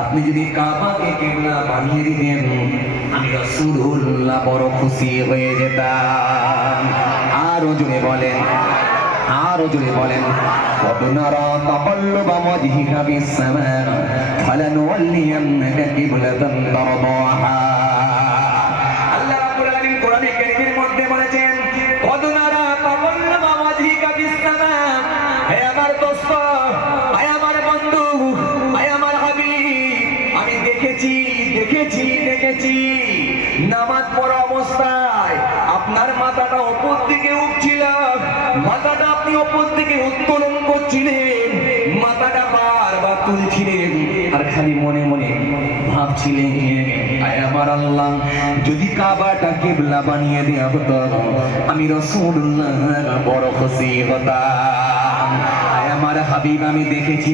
আপনি যদি কাবাকে কিবলা বানিয়ে দিতেন আমি রাসূলুল্লাহ বড় খুশি হয়ে যেতাম। আরো জোরে বলেন, আরো জোরে বলেন। قد نرى تقلب وجهك في السماء فلنولينك قبلة ترضاها। আল্লাহ রাব্বুল আলামিন কোরআনে কারীমের মধ্যে বলেছেন قد نرى تقلب وجهك في السماء। হে আমার দোস্ত, হে আমার বন্ধু, হে আমার হাবিব, আমি দেখেছি নামাজ পড়া অবস্থায় আপনার মাথাটা উপর দিকে উঠছিল, মাথাটা আপনি উপর দিকে উত্তোলন করছিলেন, মাথাটা বারবার তুলছিলেন আর খালি মনে মনে ভাবছিলেন আয় আমার আল্লাহ, যদি কাবাটা কিবলা বানিয়ে দেয়া হতো আমি রাসূলুল্লাহ বড় খুশি হতাম। আয় আমার হাবিব, আমি দেখেছি